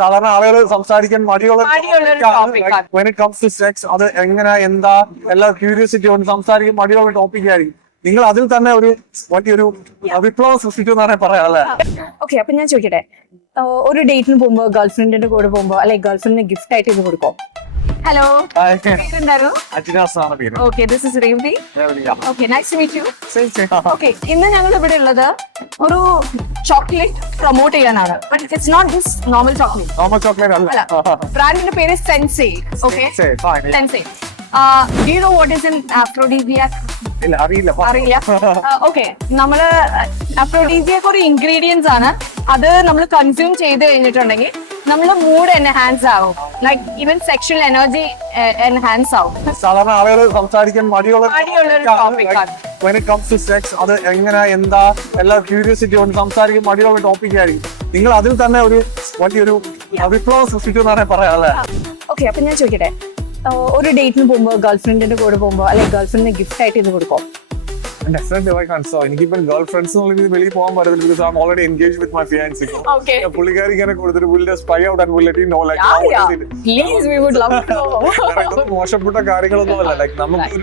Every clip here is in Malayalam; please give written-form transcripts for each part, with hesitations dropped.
സാധാരണ ആളുകൾ സംസാരിക്കാൻ മടിയുള്ള when it comes to sex അത് എങ്ങനെ എന്താ എല്ലാ ക്യൂരിയോസിറ്റി കൊണ്ട് സംസാരിക്കാൻ മടിയുള്ള ടോപ്പിക് ആയിരിക്കും. നിങ്ങൾ അതിൽ തന്നെ ഒരു വലിയൊരു വിപ്ലവം സൃഷ്ടിക്കുമെന്നാണ് പറയാം അല്ലെ? ഓക്കെ, അപ്പൊ ഞാൻ ചോദിക്കട്ടെ, ഒരു ഡേറ്റിന് പോകുമ്പോ ഗേൾഫ്രണ്ടിന്റെ കൂടെ പോകുമ്പോ അല്ലെങ്കിൽ ഗേൾഫ്രണ്ടിന് ഗിഫ്റ്റ് ആയിട്ട് ഇത് കൊടുക്കോ? Hello, okay, this is Revathi. Okay, nice to meet you. Okay, ഇന്ന് ഞങ്ങൾ ഇവിടെ ഉള്ളത് ഒരു ചോക്ലേറ്റ് പ്രൊമോട്ട് ചെയ്യാനാണ്. But it's not just normal chocolate അല്ല, ബ്രാൻഡിന്റെ പേര് Sensei. Okay, Sensei. Do you know what is an aphrodisiac? അറിയില്ല. ഓക്കെ, നമ്മള് അഫ്രോഡീസിയാക് ഒരു ഇൻഗ്രീഡിയൻസ് ആണ്. അത് നമ്മൾ കൺസ്യൂം ചെയ്ത് കഴിഞ്ഞിട്ടുണ്ടെങ്കിൽ നമ്മള് മൂഡ് എൻഹാൻസ് ആവും, like even sexual energy enhance ആവും. സാധാരണ ആളുകൾ സംസാരിക്കാൻ മടിയുള്ള ടോപ്പിക്കാണ് when it comes to sex അത് എങ്ങനെ എന്താ എല്ലാ ക്യൂരിയോസിറ്റി കൊണ്ട് സംസാരിക്കാൻ മടിയുള്ള ടോപ്പിക് ആയിരിക്കും. നിങ്ങൾ അതിൽ തന്നെ ഒരു വലിയൊരു വിപ്ലവം സൃഷ്ടിക്കുമെന്നാണ് പറയാം അല്ലെ? ഓക്കെ, അപ്പൊ ഞാൻ ചോദിക്കട്ടെ, ഒരു ഡേറ്റിന് പോകുമ്പോ ഗേൾഫ്രണ്ടിന്റെ കൂടെ പോകുമ്പോ അല്ലെങ്കിൽ ഗേൾഫ്രണ്ടിന് ഗിഫ്റ്റ് ആയിട്ട് ഇത് കൊടുക്കോ? എനിക്കിപ്പം ഗേൾ ഫ്രണ്ട്സ് എന്നുള്ള വെളിയിൽ പോകാൻ പറ്റില്ല, because I'm already engaged with my fiancé. പുള്ളിക്കാരി ഇങ്ങനെ കൊടുത്തിട്ട് will just spy out and will let you know like please we would love to know. മോശപ്പെട്ട കാര്യങ്ങളൊന്നും അല്ല, ലൈക്ക് നമുക്ക്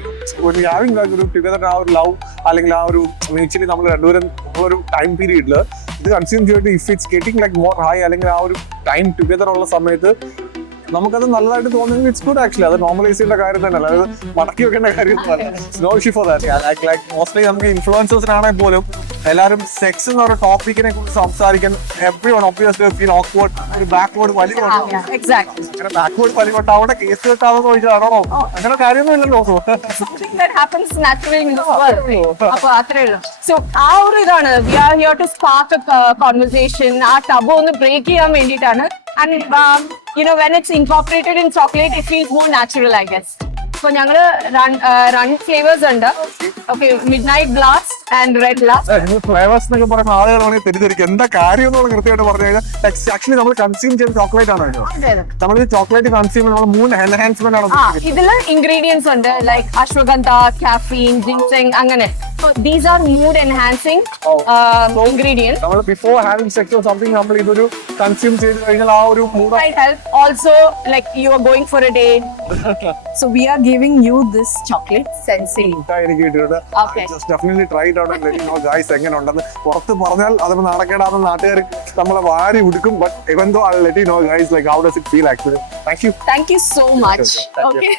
ഒരു ഹാവിംഗ് ലൈക്ക് ഒരു ടുഗദർ ആ ഒരു ലവ് അല്ലെങ്കിൽ ആ ഒരു മ്യൂച്വലി നമ്മൾ രണ്ടുപേരും ഒരു ടൈം പീരീഡിൽ ഇത് കൺസ്യൂം ചെയ്തിട്ട് if it's getting like more high അല്ലെങ്കിൽ ആ ഒരു ടൈം ടുഗദർ ഉള്ള സമയത്ത് നമുക്കത് നല്ലതായിട്ട് തോന്നുന്നത് ഇറ്റ്സ് ഗുഡ് ആക്ച്വലി. അത് നോർമലൈസ് ചെയ്യേണ്ട കാര്യം തന്നെയല്ല, അത് മടക്കി വെക്കേണ്ട കാര്യമൊന്നുമല്ല. No issue for that. Like mostly നമുക്ക് ഇൻഫ്ലുവൻസേഴ്സിനാണെങ്കിൽ പോലും എല്ലാവരും സെക്സ് എന്ന ഒരു ടോപ്പിക്കിനെ കുറിച്ച് സംസാരിക്കാൻ everyone obviously feel awkward, ഒരു ബാക്ക്വേർഡ് വലിവുണ്ട്. അങ്ങനെ ബാക്ക്വേർഡ് വലിവുണ്ട് അവിടെ കേസ് കിട്ടാമെന്ന് ചോദിച്ചാണോ? അങ്ങനെ കാര്യമൊന്നും ഇല്ലല്ലോ. അപ്പൊ അത്രേ ഉള്ളൂ. സോ ആ ഒരു ഇതാണ് we are here to spark a conversation. ആ ടബ് ഒന്ന് ബ്രേക്ക് ചെയ്യാൻ വേണ്ടിയിട്ടാണ്. And you know, when it's incorporated in chocolate, it feels more natural, I guess. So ഞങ്ങള് run flavors ഉണ്ട്. Okay, midnight blast and red blast. Flavours എന്നൊക്കെ പറയുമ്പോൾ ആളുകൾ വേണമെങ്കിൽ തെറ്റിദ്ധരിക്കും എന്താ കാര്യം എന്നുള്ള കൃത്യമായിട്ട് പറഞ്ഞു കഴിഞ്ഞാൽ ആക്ച്വലി നമ്മൾ കൺസ്യൂം ചെയ്യുന്ന ചോക്ലേറ്റ് ആണ്. നമ്മൾ ഈ ചോക്ലേറ്റ് കൺസ്യൂം നമ്മൾ 3 എൻഹാൻസ്മെന്റ് ആണ്. ഇതില് ഇൻഗ്രീഡിയൻസ് ഉണ്ട് ലൈക്ക് അശ്വഗന്ധ, കാഫീൻ, ജിൻസെങ്, അങ്ങനെ. So these are mood enhancing ingredients. നമ്മൾ before having sex or something നമ്മൾ ഇതൊരു കൺസ്യൂം ചെയ്ത് കഴിഞ്ഞാൽ ആ ഒരു mood might help also, like you are going for a date. So we are giving you this chocolate sensei. എനിക്ക് കിട്ടിയിട്ടുണ്ട്. Just definitely try it out and let me know guys എങ്ങനെ ഉണ്ടെന്ന്. പുറത്ത് പറഞ്ഞാൽ അതിന് നാണക്കേടാന്ന് നാട്ടുകാർ നമ്മളെ വാരി ഉടുക്കും. But even though I'll let you know guys like how does it feel actually. Thank you. Thank you so much. Okay.